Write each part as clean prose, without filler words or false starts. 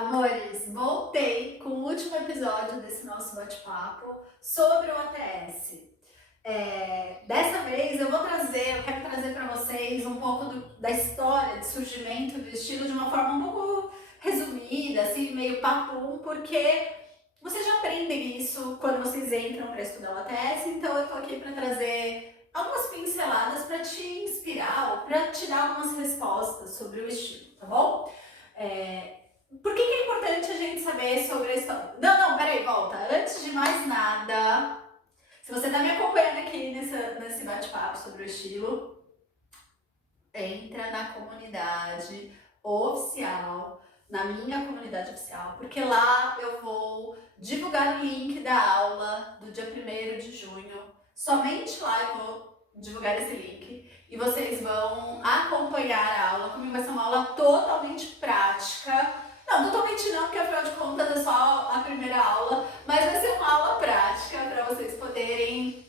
Amores, voltei com o último episódio desse nosso bate-papo sobre o ATS. Dessa vez eu quero trazer para vocês um pouco da história de surgimento do estilo de uma forma um pouco resumida, assim, meio papum, porque vocês já aprendem isso quando vocês entram para estudar o ATS, então eu tô aqui para trazer algumas pinceladas para te inspirar ou para te dar algumas respostas sobre o estilo, tá bom? Por que é importante a gente saber sobre a história? Não, peraí, volta. Antes de mais nada, se você tá me acompanhando aqui nesse bate-papo sobre o estilo, entra na comunidade oficial, na minha comunidade oficial, porque lá eu vou divulgar o link da aula do dia 1º de junho. Somente lá eu vou divulgar esse link e vocês vão acompanhar a aula. Comigo vai ser uma aula totalmente prática. Não, totalmente não, porque afinal de contas é só a primeira aula, mas vai ser uma aula prática para vocês poderem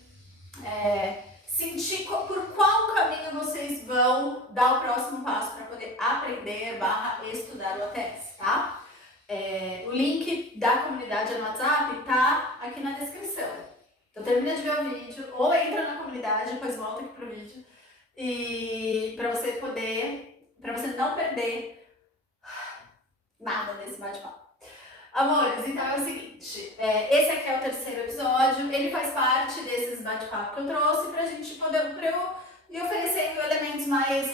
sentir por qual caminho vocês vão dar o próximo passo para poder aprender / estudar o ATS, tá? O link da comunidade no WhatsApp tá aqui na descrição. Então termina de ver o vídeo, ou entra na comunidade, depois volta aqui pro vídeo, e para você não perder nada desse bate-papo. Amores, então é o seguinte, esse aqui é o 3º episódio, ele faz parte desses bate-papo que eu trouxe pra gente poder, pra eu ir oferecendo elementos mais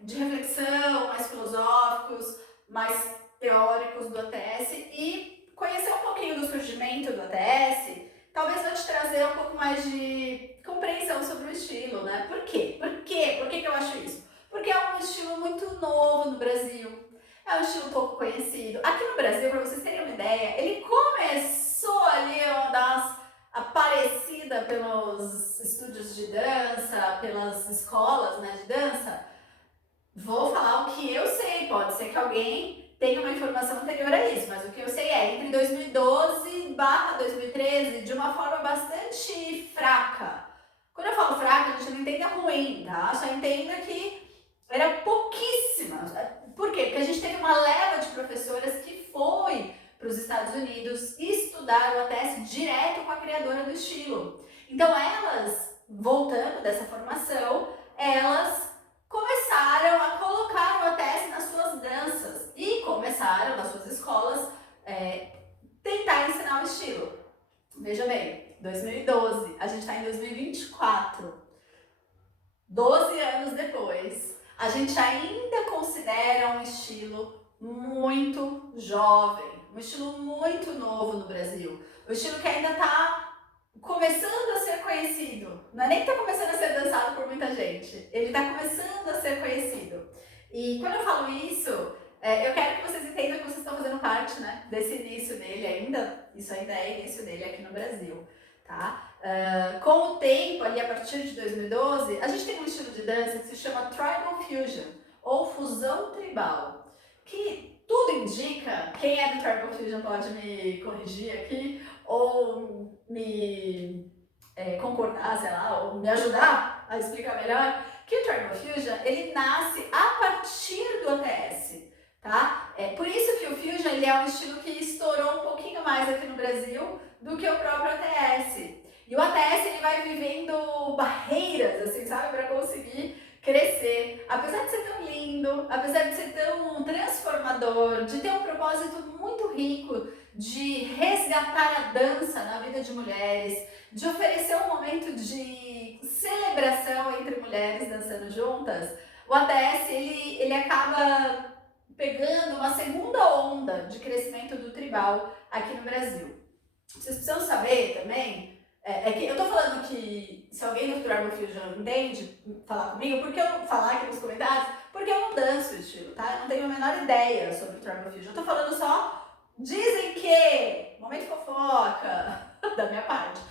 de reflexão, mais filosóficos, mais teóricos do ATS e conhecer um pouquinho do surgimento do ATS, talvez vai te trazer um pouco mais de compreensão sobre o estilo, né? Por quê? Por que eu acho isso? Porque é um estilo muito novo no Brasil. É um estilo pouco conhecido. Aqui no Brasil, para vocês terem uma ideia, ele começou ali a dar umas aparecida pelos estúdios de dança, pelas escolas, né, de dança. Vou falar o que eu sei, pode ser que alguém tenha uma informação anterior a isso, mas o que eu sei é entre 2012 / 2013, de uma forma bastante fraca. Quando eu falo fraca, a gente não entenda ruim, tá? Só entenda que era pouquíssima. Por quê? Porque a gente teve uma leva de professoras que foi para os Estados Unidos estudar o ATS direto com a criadora do estilo. Então elas, voltando dessa formação, elas começaram a colocar o ATS nas suas danças e começaram nas suas escolas tentar ensinar o estilo. Veja bem, 2012, a gente está em 2024, 12 anos depois, a gente ainda considera um estilo muito jovem, um estilo muito novo no Brasil, um estilo que ainda está começando a ser conhecido, não é nem que está começando a ser dançado por muita gente, ele está começando a ser conhecido. E quando eu falo isso, eu quero que vocês entendam que vocês estão fazendo parte, né, desse início dele ainda, isso ainda é início dele aqui no Brasil, tá? Com o tempo, ali a partir de 2012, a gente tem um estilo de dança que se chama Tribal Fusion, ou fusão tribal, que tudo indica, quem é do Tribal Fusion pode me corrigir aqui, ou me concordar, sei lá, ou me ajudar a explicar melhor, que o Tribal Fusion, ele nasce a partir do ATS, tá? Por isso que o Fusion ele é um estilo que estourou um pouquinho mais aqui no Brasil do que o próprio ATS. E o ATS ele vai vivendo barreiras, assim, sabe, para conseguir crescer. Apesar de ser tão lindo, apesar de ser tão transformador, de ter um propósito muito rico de resgatar a dança na vida de mulheres, de oferecer um momento de celebração entre mulheres dançando juntas, o ATS ele acaba pegando uma segunda onda de crescimento do tribal aqui no Brasil. Vocês precisam saber também, que eu tô falando que se alguém do Tribal Fusion entende, falar comigo, porque eu falar aqui nos comentários, porque eu não danço o estilo, tá? Eu não tenho a menor ideia sobre o Tribal Fusion. Eu tô falando só, dizem que, momento fofoca da minha parte,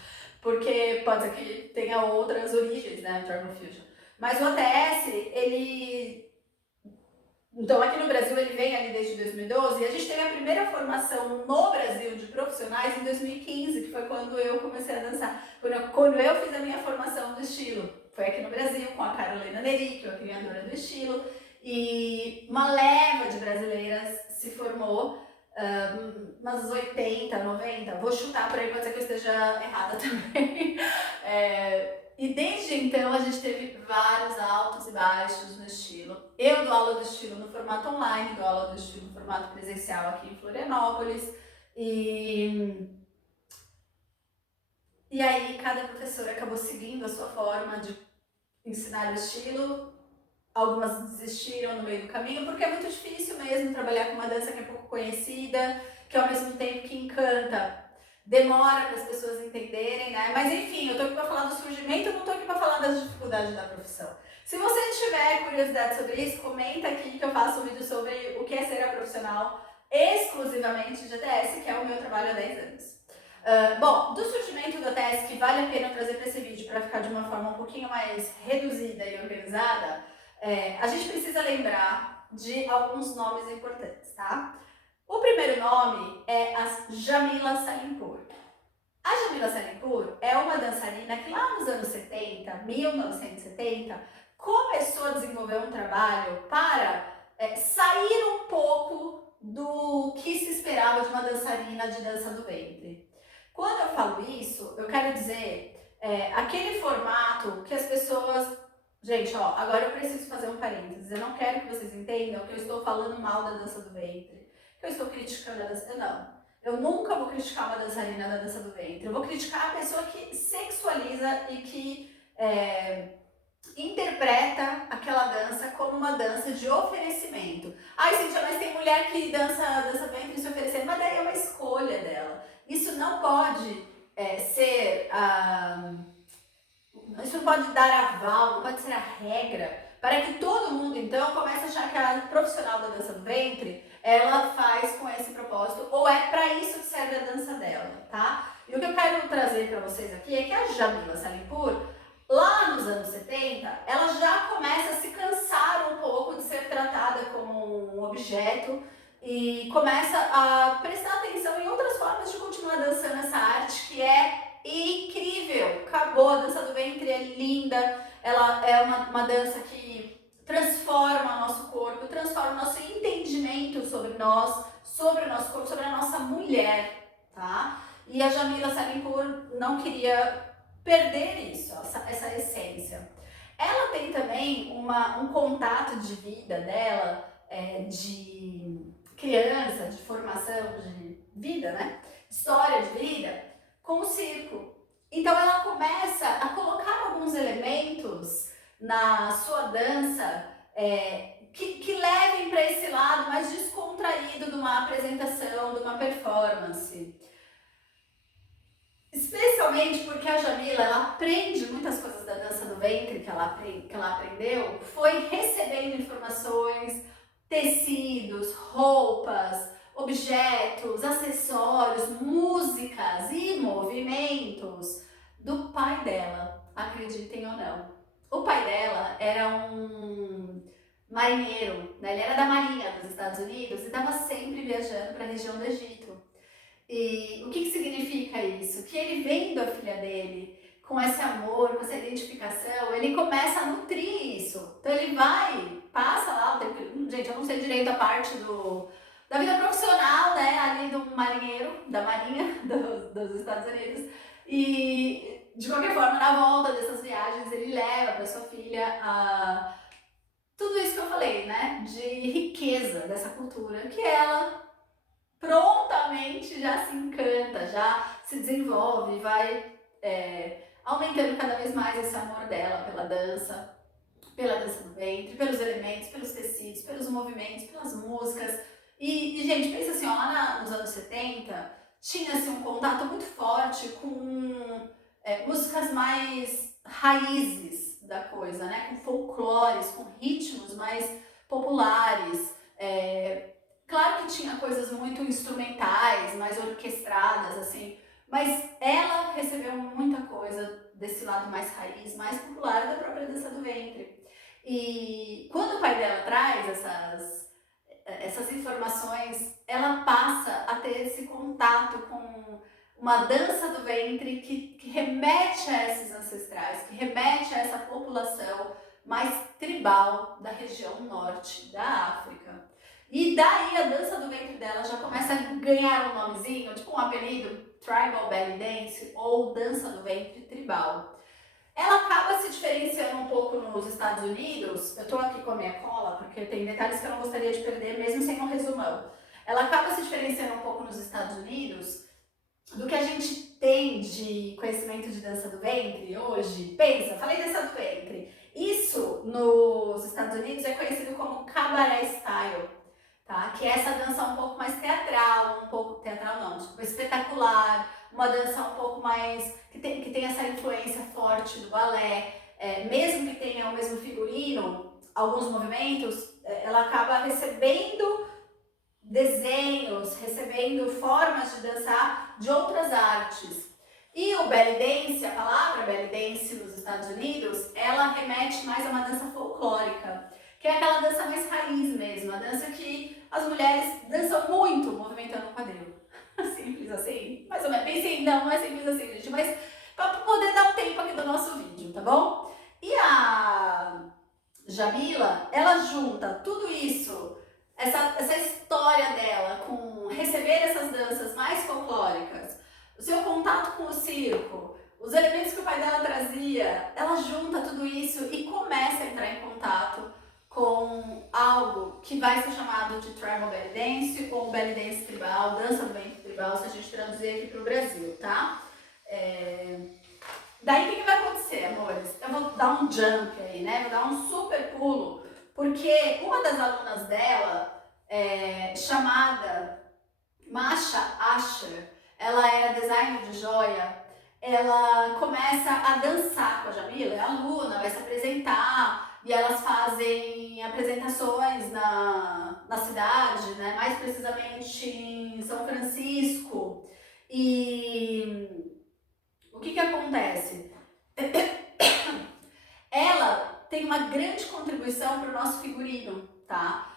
porque pode ser que tenha outras origens, né, do Tribal Fusion. Mas o ATS, então aqui no Brasil ele vem ali desde 2012 e a gente teve a primeira formação no Brasil de profissionais em 2015, que foi quando eu comecei a dançar, quando eu fiz a minha formação do estilo. Foi aqui no Brasil com a Carolina Neri, que é a criadora do estilo, e uma leva de brasileiras se formou umas 80, 90, vou chutar por aí, pode ser que eu esteja errada também. E desde então a gente teve vários altos e baixos no estilo. Eu dou aula do estilo no formato online, dou aula do estilo no formato presencial aqui em Florianópolis. E aí cada professora acabou seguindo a sua forma de ensinar o estilo. Algumas desistiram no meio do caminho, porque é muito difícil mesmo trabalhar com uma dança que é pouco conhecida, que ao mesmo tempo que encanta, demora para as pessoas entenderem, né? Mas enfim, eu tô aqui para falar do surgimento, eu não tô aqui para falar das dificuldades da profissão. Se você tiver curiosidade sobre isso, comenta aqui que eu faço um vídeo sobre o que é ser a profissional exclusivamente de ETS, que é o meu trabalho há 10 anos. Bom, do surgimento do ETS, que vale a pena trazer para esse vídeo para ficar de uma forma um pouquinho mais reduzida e organizada, a gente precisa lembrar de alguns nomes importantes, tá? O primeiro nome é a Jamila Salimpour. A Jamila Salimpour é uma dançarina que lá nos anos 70, 1970, começou a desenvolver um trabalho para sair um pouco do que se esperava de uma dançarina de dança do ventre. Quando eu falo isso, eu quero dizer aquele formato que as pessoas... Gente, ó, agora eu preciso fazer um parênteses. Eu não quero que vocês entendam que eu estou falando mal da dança do ventre, que eu estou criticando a dança. Não. Eu nunca vou criticar uma dançarina da dança do ventre. Eu vou criticar a pessoa que sexualiza e que interpreta aquela dança como uma dança de oferecimento. Ai, Cíntia, mas tem mulher que dança ventre se oferecendo, mas daí é uma escolha dela. Isso não pode ser... isso não pode dar aval, não pode ser a regra, para que todo mundo, então, comece a achar que a profissional da dança do ventre, ela faz com esse propósito, ou é para isso que serve a dança dela, tá? E o que eu quero trazer para vocês aqui é que a Jamila Salimpour, lá nos anos 70, ela já começa a se cansar um pouco de ser tratada como um objeto e começa a prestar atenção em outras formas de continuar dançando essa arte que é incrível. Acabou, a dança do ventre é linda, ela é uma dança que transforma o nosso corpo, transforma o nosso entendimento sobre nós, sobre o nosso corpo, sobre a nossa mulher, tá? E a Jamila Salimpour não queria perder isso, essa essência. Ela tem também um contato de vida dela, de criança, de formação de vida, né? História de vida, com o circo. Então ela começa a colocar alguns elementos na sua dança que levem para esse lado mais descontraído de uma apresentação, de uma performance. Especialmente porque a Jamila, ela aprende muitas coisas da dança do ventre que ela aprendeu, foi recebendo informações, tecidos, roupas, objetos, acessórios, músicas e movimentos do pai dela, acreditem ou não. O pai dela era um marinheiro, né? Ele era da Marinha dos Estados Unidos e estava sempre viajando para a região do Egito. E o que significa isso? Que ele vendo a filha dele com esse amor, com essa identificação, ele começa a nutrir isso. Então ele vai, passa lá, gente, eu não sei direito a parte da vida profissional, né, ali do marinheiro, da Marinha dos Estados Unidos. E de qualquer forma, na volta dessas viagens, ele leva para sua filha tudo isso que eu falei, né, de riqueza dessa cultura, que ela prontamente já se encanta, já se desenvolve, vai aumentando cada vez mais esse amor dela pela dança do ventre, pelos elementos, pelos tecidos, pelos movimentos, pelas músicas. E gente, pensa assim, ó, lá nos anos 70, tinha-se um contato muito forte com músicas mais raízes da coisa, né? Com folclores, com ritmos mais populares. Claro que tinha coisas muito instrumentais, mais orquestradas, assim, mas ela recebeu muita coisa desse lado mais raiz, mais popular da própria dança do ventre. E quando o pai dela traz essas informações, ela passa a ter esse contato com uma dança do ventre que remete a esses ancestrais, que remete a essa população mais tribal da região norte da África. E daí a dança do ventre dela já começa a ganhar um nomezinho, tipo um apelido, Tribal Belly Dance ou dança do ventre tribal. Ela acaba se diferenciando um pouco nos Estados Unidos. Eu tô aqui com a minha cola, porque tem detalhes que eu não gostaria de perder, mesmo sem um resumão. Ela acaba se diferenciando um pouco nos Estados Unidos do que a gente tem de conhecimento de dança do ventre hoje. Pensa, falei dança do ventre. Isso nos Estados Unidos é conhecido como cabaret style, tá? Que é essa dança um pouco mais teatral, um pouco teatral não, tipo espetacular, uma dança um pouco mais que tem essa influência forte do balé, mesmo que tenha o mesmo figurino, alguns movimentos, ela acaba recebendo desenhos, recebendo formas de dançar de outras artes. E o belly dance, a palavra belly dance nos Estados Unidos, ela remete mais a uma dança folclórica, que é aquela dança mais raiz mesmo, a dança que as mulheres dançam muito movimentando o quadril. Simples assim, mais ou menos, bem sim, não é simples assim, gente, mas para poder dar um tempo aqui do nosso vídeo, tá bom? E a Jamila, ela junta tudo isso, essa história dela com receber essas danças mais folclóricas, o seu contato com o circo, os elementos que o pai dela trazia, ela junta tudo isso e começa a entrar em contato com algo que vai ser chamado de Tribal Belly Dance ou Belly Dance Tribal, dança do ventre tribal, se a gente traduzir aqui para o Brasil, tá? Daí o que vai acontecer, amores? Eu vou dar um jump aí, né? Vou dar um super pulo, porque uma das alunas dela, chamada Masha Asher, ela era designer de joia, ela começa a dançar com a Jamila, é aluna, vai se apresentar, e elas fazem apresentações na cidade, né? Mais precisamente em São Francisco. E o que acontece? Ela tem uma grande contribuição para o nosso figurino, tá?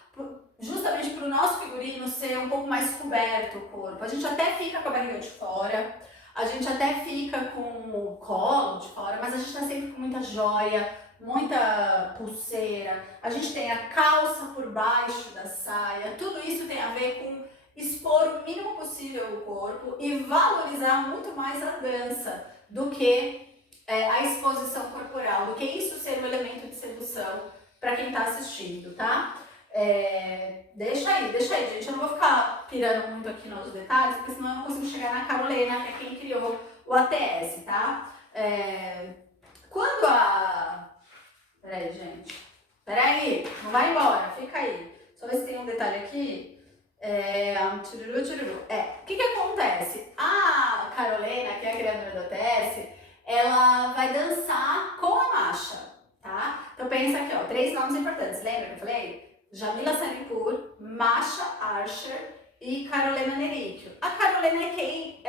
Justamente para o nosso figurino ser um pouco mais coberto o corpo. A gente até fica com a barriga de fora, a gente até fica com o colo de fora, mas a gente tá sempre com muita joia, muita pulseira, a gente tem a calça por baixo da saia, tudo isso tem a ver com expor o mínimo possível o corpo e valorizar muito mais a dança do que a exposição corporal, do que isso ser um elemento de sedução para quem está assistindo, tá? Deixa aí, gente. Eu não vou ficar pirando muito aqui nos detalhes, porque senão eu não consigo chegar na Carolina, que é quem criou o ATS, tá? Quando a... Peraí, gente. Peraí, não vai embora, fica aí. Só ver se tem um detalhe aqui. Tchururu, tchururu. O que acontece? A Carolina, que é a criadora do ATS, ela vai dançar com a Masha, tá? Então pensa aqui, ó, 3 nomes importantes. Lembra que eu falei? Jamila Saripur, Masha Archer e Carolina Nericchio. A Carolina é quem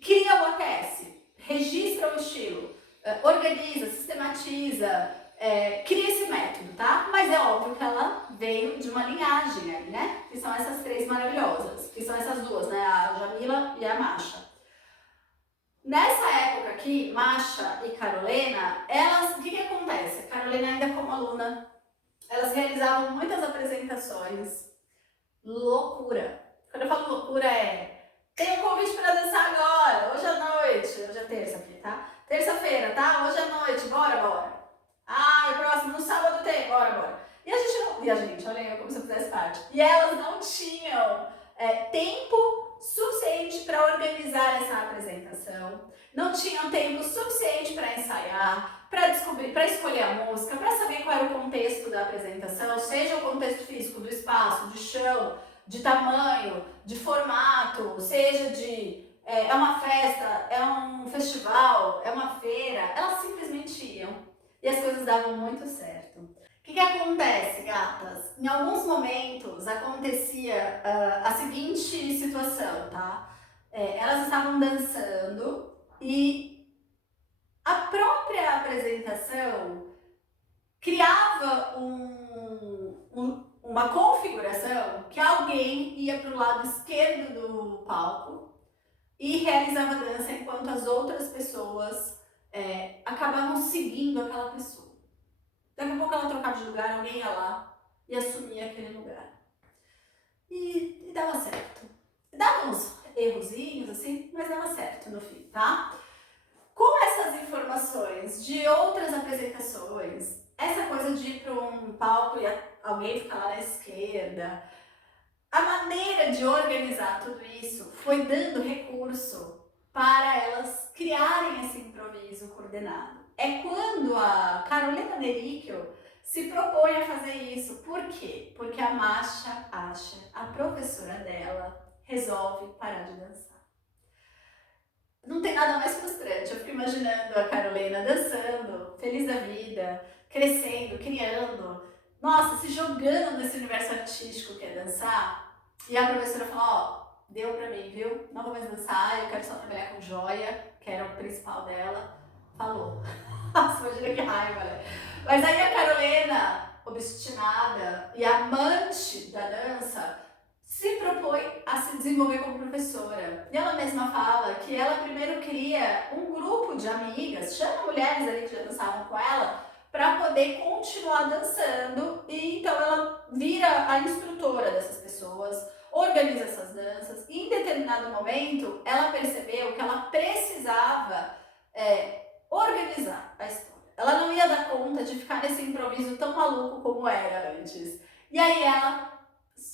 cria o ATS, registra o estilo, organiza, sistematiza, cria esse método, tá? Mas é óbvio que ela veio de uma linhagem aí, né? Que são essas 3 maravilhosas, que são essas duas, né? A Jamila e a Masha. Nessa época aqui, Masha e Carolina, elas, o que acontece? A Carolina ainda como aluna, elas realizavam muitas apresentações. Loucura. Quando eu falo loucura tem um convite para dançar agora, hoje à noite, hoje é terça aqui, tá? Terça-feira, tá? Hoje à noite, bora. Próximo, no sábado tem, bora. E a gente, olha aí, como se eu fizesse parte. E elas não tinham tempo suficiente para organizar essa apresentação, não tinham tempo suficiente para ensaiar, para descobrir, para escolher a música, para saber qual era o contexto da apresentação, seja o contexto físico do espaço, de chão, de tamanho, de formato, seja de é uma festa, é um festival, é uma feira, elas simplesmente iam e as coisas davam muito certo. O que acontece, gatas? Em alguns momentos acontecia a seguinte situação, tá? Elas estavam dançando e a própria apresentação criava uma configuração que alguém ia para o lado esquerdo do palco e realizava dança enquanto as outras pessoas acabavam seguindo aquela pessoa. Daqui a pouco ela trocava de lugar, alguém ia lá e assumia aquele lugar. e dava certo. Dava uns errozinhos, assim, mas dava certo no fim, tá? Com essas informações de outras apresentações, essa coisa de ir para um palco e alguém ficar lá na esquerda, a maneira de organizar tudo isso foi dando recurso para elas criarem esse improviso coordenado. É quando a Carolina Nericchio se propõe a fazer isso. Por quê? Porque a Masha acha, a professora dela, resolve parar de dançar. Não tem nada mais frustrante. Eu fico imaginando a Carolina dançando, feliz da vida, crescendo, criando, nossa, se jogando nesse universo artístico que é dançar. E a professora falou, ó, deu pra mim, viu? Não vou mais dançar, eu quero só trabalhar com joia, que era o principal dela. Falou. Nossa, imagina que raiva, né? Mas aí a Carolina, obstinada e amante da dança, se propõe a se desenvolver como professora. E ela mesma fala que ela primeiro cria um grupo de amigas, chama mulheres ali que já dançavam com ela, para poder continuar dançando, e então ela vira a instrutora dessas pessoas, organiza essas danças, e em determinado momento ela percebeu que ela precisava organizar a história. Ela não ia dar conta de ficar nesse improviso tão maluco como era antes. E aí ela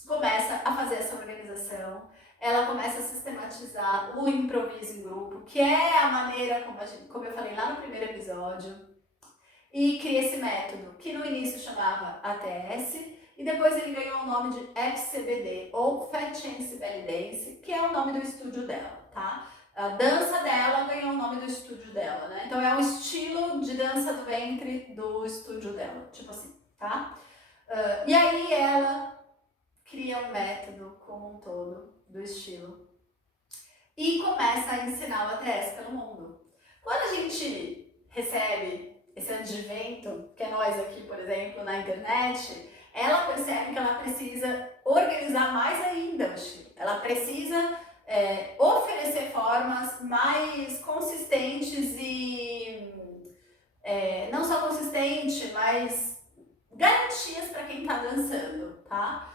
começa a fazer essa organização, ela começa a sistematizar o improviso em grupo, que é a maneira como eu falei lá no primeiro episódio, e cria esse método, que no início chamava ATS, e depois ele ganhou o nome de FCBD, ou Fat Chance Belly Dance, que é o nome do estúdio dela, tá? A dança dela ganhou o nome do estúdio dela, né? Então é um estilo de dança do ventre do estúdio dela, tipo assim, tá? E aí ela cria um método como um todo do estilo e começa a ensinar o ATS pelo mundo. Quando a gente recebe esse advento, que é nós aqui, por exemplo, na internet, ela percebe que ela precisa organizar mais ainda o estilo. Ela precisa oferecer formas mais consistentes e não só consistente, mas garantias para quem está dançando, tá?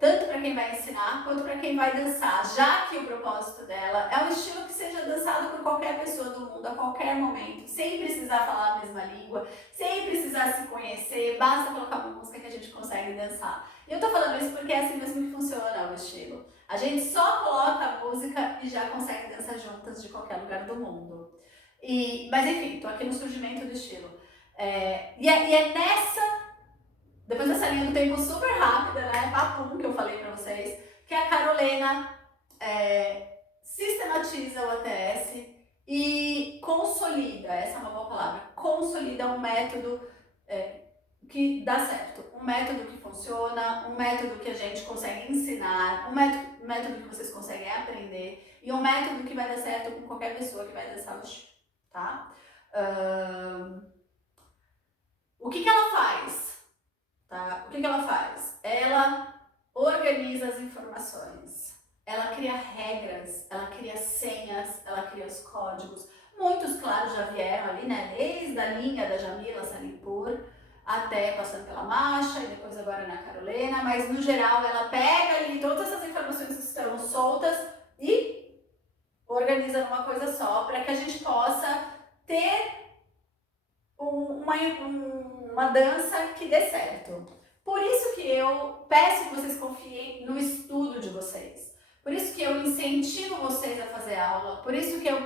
Tanto para quem vai ensinar quanto para quem vai dançar, já que o propósito dela é um estilo que seja dançado por qualquer pessoa do mundo a qualquer momento, sem precisar falar a mesma língua, sem precisar se conhecer, basta colocar uma música que a gente consegue dançar. E eu tô falando isso porque é assim mesmo que funciona o estilo. A gente só coloca a música e já consegue dançar juntas de qualquer lugar do mundo. Mas enfim, tô aqui no surgimento do estilo. E é nessa, depois dessa linha do tempo super rápida, né, papum, que eu falei pra vocês, que a Carolina sistematiza o ATS e consolida, essa é uma boa palavra, consolida um método que dá certo, um método que funciona, um método que a gente consegue ensinar, um método que vocês conseguem aprender e um método que vai dar certo com qualquer pessoa que vai dançar no estilo, tá? O que ela faz? Tá? O que ela faz? Ela organiza as informações, ela cria regras, ela cria senhas, ela cria os códigos. Muitos, claro, já vieram ali, né? Desde a linha da Jamila Salihpour até passando pela Masha e depois agora na Carolina, mas no geral ela pega ali todas essas informações que estão soltas e organiza numa coisa só para que a gente possa ter uma dança que dê certo. Por isso que eu peço que vocês confiem no estudo de vocês. Por isso que eu incentivo vocês a fazer aula. Por isso que eu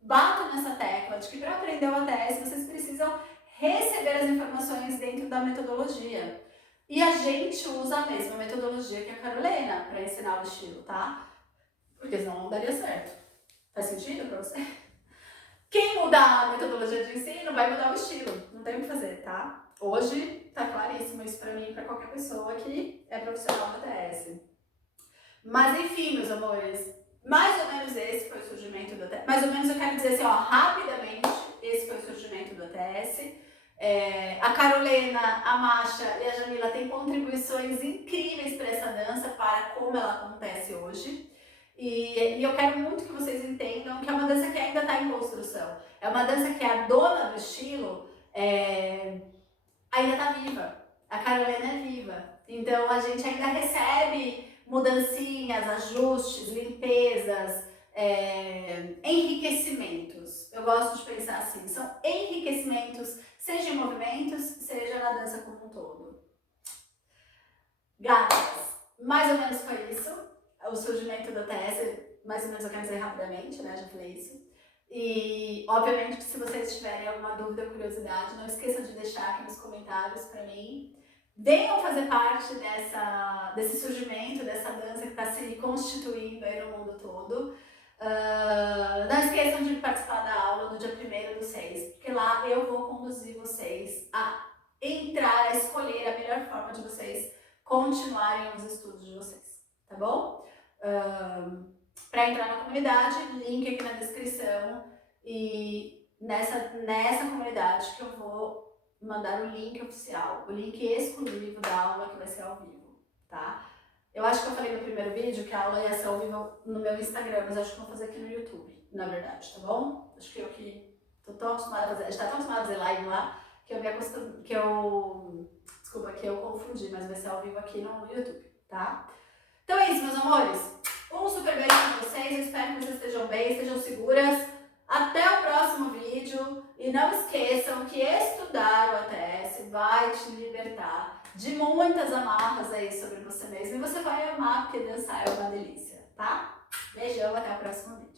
bato nessa tecla de que para aprender o ATS vocês precisam receber as informações dentro da metodologia. E a gente usa a mesma metodologia que a Carolina para ensinar o estilo, tá? Porque senão não daria certo. Faz sentido para você? Quem mudar a metodologia de ensino vai mudar o estilo, não tem o que fazer, tá? Hoje tá claríssimo isso pra mim e pra qualquer pessoa que é profissional da ATS. Mas enfim, meus amores, mais ou menos esse foi o surgimento do ATS. Mais ou menos eu quero dizer assim, ó, rapidamente, esse foi o surgimento do ATS. A Carolina, a Masha e a Jamila têm contribuições incríveis para essa dança, para como ela acontece hoje. E eu quero muito que vocês entendam que é uma dança que ainda está em construção. É uma dança que a dona do estilo ainda está viva. A Carolina é viva. Então a gente ainda recebe mudancinhas, ajustes, limpezas, enriquecimentos. Eu gosto de pensar assim, são enriquecimentos, seja em movimentos, seja na dança como um todo. Gatas, mais ou menos foi isso. O surgimento da TS, mais ou menos eu quero dizer rapidamente, né? Já falei isso. E, obviamente, que se vocês tiverem alguma dúvida ou curiosidade, não esqueçam de deixar aqui nos comentários para mim. Venham fazer parte desse surgimento, dessa dança que está se constituindo aí no mundo todo. Não esqueçam de participar da aula do dia 1º/6, porque lá eu vou conduzir vocês a entrar, a escolher a melhor forma de vocês continuarem os estudos de vocês, tá bom? Para entrar na comunidade, link aqui na descrição, e nessa comunidade que eu vou mandar o link oficial, o link exclusivo da aula que vai ser ao vivo, tá? Eu acho que eu falei no primeiro vídeo que a aula ia ser ao vivo no meu Instagram, mas acho que vou fazer aqui no YouTube, na verdade, tá bom? Acho que eu que tô tão acostumada a fazer, a gente tá tão acostumada a fazer live lá, que eu confundi, mas vai ser ao vivo aqui no YouTube, tá? Então é isso, meus amores. Um super beijo pra vocês, eu espero que vocês estejam bem, estejam seguras. Até o próximo vídeo. E não esqueçam que estudar o ATS vai te libertar de muitas amarras aí sobre você mesmo. E você vai amar, porque dançar é uma delícia, tá? Beijão, até o próximo vídeo.